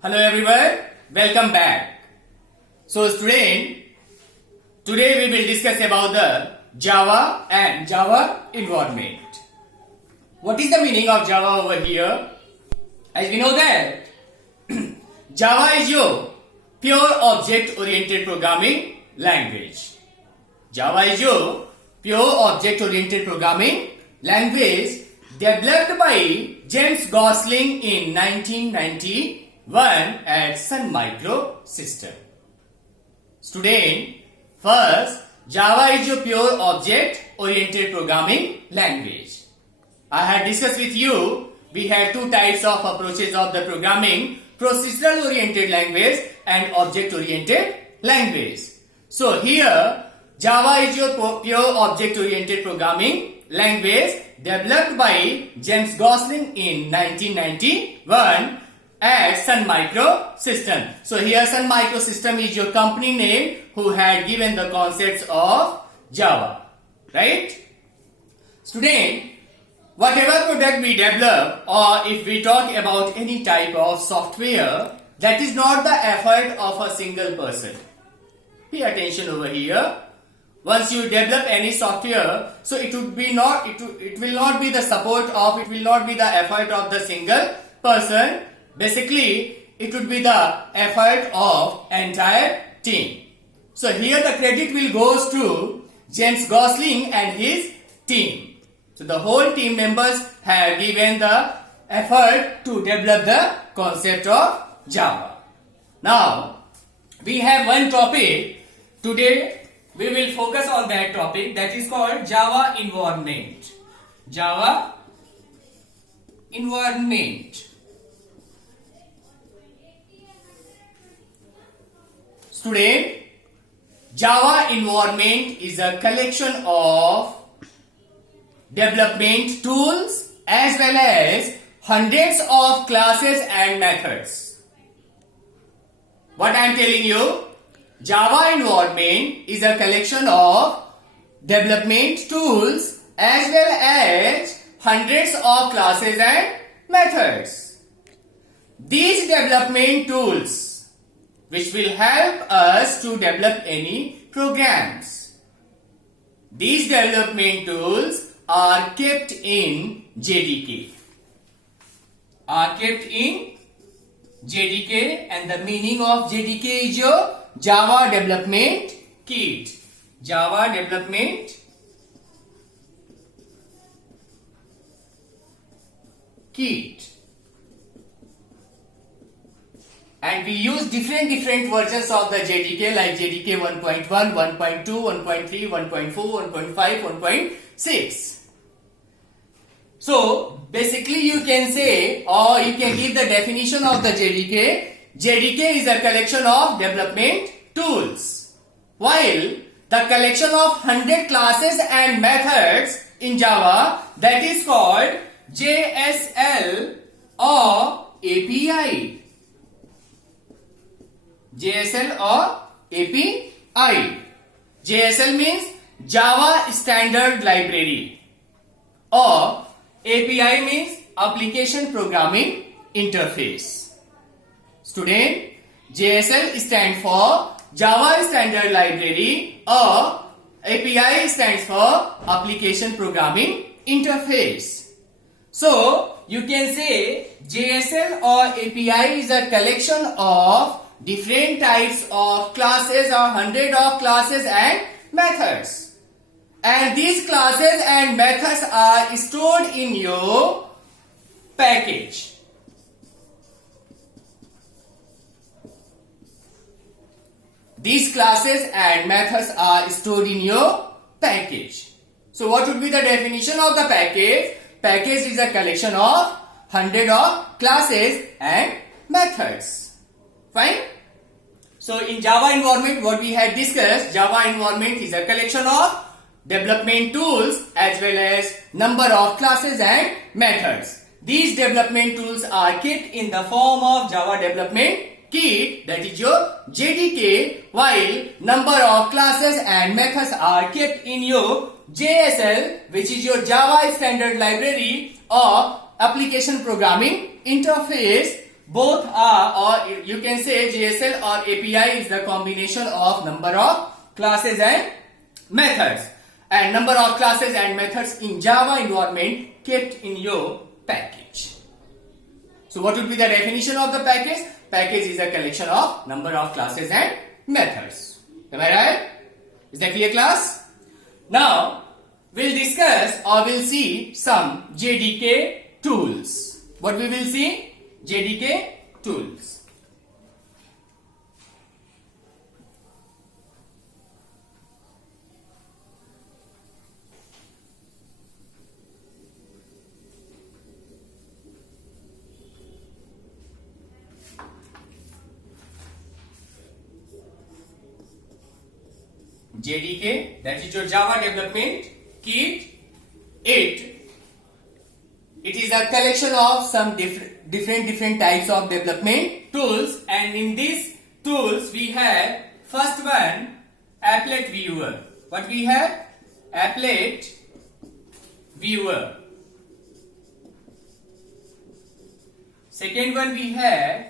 Hello everyone, welcome back. So student, today we will discuss about the Java and Java environment. What is the meaning of Java over here? As we know that Java is your pure object oriented programming language. Java is your pure object oriented programming language developed by James Gosling in 1991 at Sun Microsystems. Student, first, Java is your pure object oriented programming language. I had discussed with you, we had two types of approaches of the programming, procedural oriented language and object oriented language. So here, Java is your pure object oriented programming language developed by James Gosling in 1991 at Sun Microsystems. So here Sun Microsystems is your company name who had given the concepts of Java. Right? Student, whatever product we develop or if we talk about any type of software, that is not the effort of a single person. Pay attention over here. Once you develop any software, so it will not be the support of, it will not be the effort of the single person. Basically, it would be the effort of entire team. So here the credit will goes to James Gosling and his team. So the whole team members have given the effort to develop the concept of Java. Now, we have one topic. Today, we will focus on that topic, that is called Java environment. Java environment. Student, Java environment is a collection of development tools as well as hundreds of classes and methods. What I am telling you? Java environment is a collection of development tools as well as hundreds of classes and methods. These development tools which will help us to develop any programs. These development tools are kept in JDK. And the meaning of JDK is your Java Development Kit. Java Development Kit. And we use different versions of the JDK like JDK 1.1, 1.2, 1.3, 1.4, 1.5, 1.6. So basically you can say or you can give the definition of the JDK. JDK is a collection of development tools, while the collection of 100 classes and methods in Java, that is called JSL or API. JSL or API. JSL means Java Standard Library or API means Application Programming Interface. Student, JSL stands for Java Standard Library or API stands for Application Programming Interface. So, you can say JSL or API is a collection of different types of classes or hundred of classes and methods. And these classes and methods are stored in your package. These classes and methods are stored in your package. So what would be the definition of the package? Package is a collection of hundred of classes and methods. Fine? So in Java environment, what we had discussed, Java environment is a collection of development tools as well as number of classes and methods. These development tools are kept in the form of Java Development Kit, that is your JDK, while number of classes and methods are kept in your JSL, which is your Java Standard Library or Application Programming Interface, both are, or you can say JSL or API is the combination of number of classes and methods, and number of classes and methods in Java environment kept in your package. So what would be the definition of the package? Package is a collection of number of classes and methods. Am I right? Is that clear, class? Now we'll discuss or we'll see some JDK tools. What we will see? JDK tools. JDK, that is your Java Development Kit. It is a collection of some different types of development tools, and in these tools we have first one, Applet Viewer. What we have? Applet Viewer. Second one we have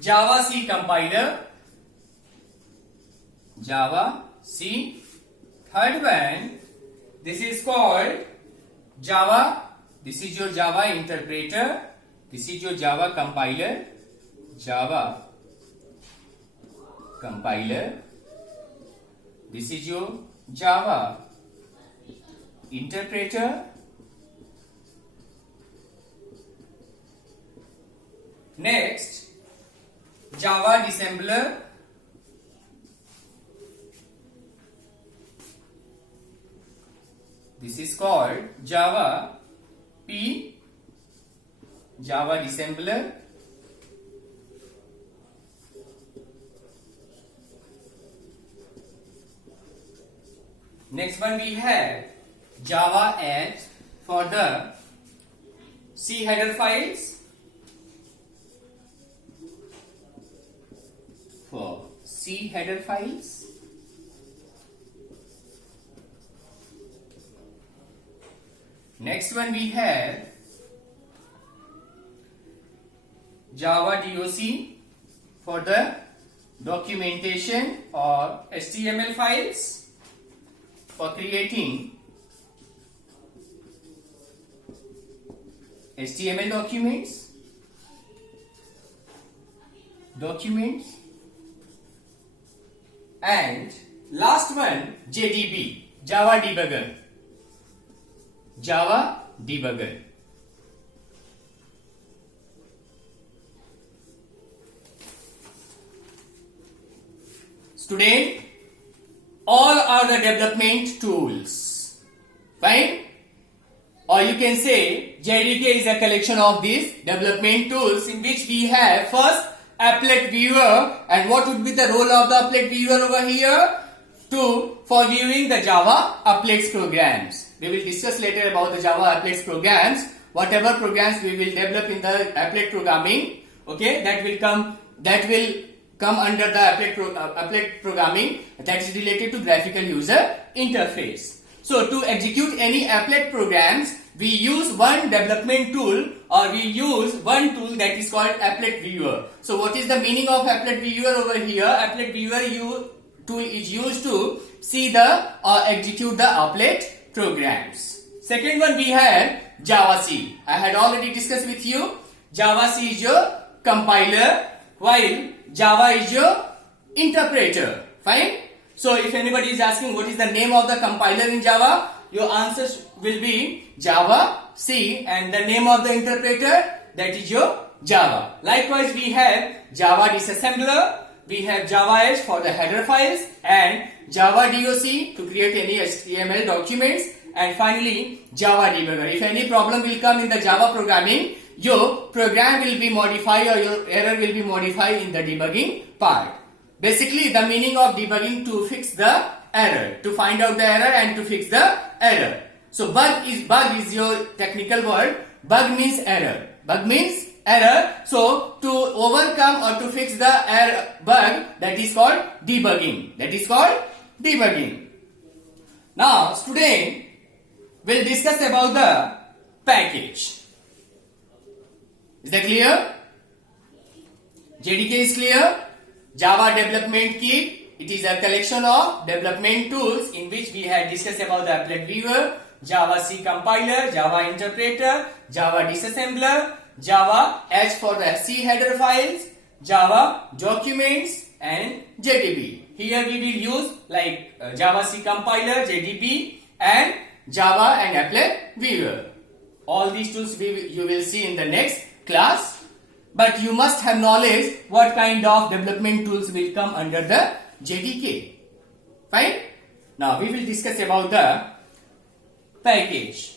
Java C Compiler. Java C. Third one, this is called Java. This is your Java interpreter. This is your Java compiler. Java compiler. This is your Java interpreter. Next, Java Dissembler. This is called Java P, Java Dissembler. Next one we have Java Edge for the C header files. For C header files. Next one we have Java DOC for the documentation or HTML files, for creating HTML documents, and last one JDB, Java Debugger. Java Debugger. Student, all are the development tools. Fine? Or you can say JDK is a collection of these development tools, in which we have first Applet Viewer. And what would be the role of the Applet Viewer over here? For viewing the Java applets programs. We will discuss later about the Java applets programs. Whatever programs we will develop in the applet programming, okay, that will come under the applet programming, that is related to graphical user interface. So to execute any applet programs, we use one development tool, or we use one tool that is called Applet Viewer. So what is the meaning of Applet Viewer over here? Applet Viewer tool is used to see the or execute the applet programs. Second one we have Java C. I had already discussed with you. Java C is your compiler, while Java is your interpreter. Fine? So if anybody is asking what is the name of the compiler in Java, your answers will be Java C, and the name of the interpreter, that is your Java. Likewise, we have Java Disassembler, we have Java Edge for the header files, and Java DOC to create any HTML documents, and finally Java Debugger. If any problem will come in the Java programming, your program will be modified or your error will be modified in the debugging part. Basically, the meaning of debugging to fix the error, to find out the error and to fix the error. So bug is your technical word. Bug means error. Bug means error. So to overcome or to fix the error bug, that is called debugging. That is called debugging. Now, student will discuss about the package. Is that clear? JDK is clear? Java Development Kit. It is a collection of development tools in which we had discussed about the Applet Viewer, Java C compiler, Java interpreter, Java disassembler, Java H for the C header files, Java documents and JDB. Here we will use like Java C compiler, JDB and Java and Applet Viewer. All these tools you will see in the next class. But you must have knowledge what kind of development tools will come under the JDK. Fine? Now we will discuss about the package.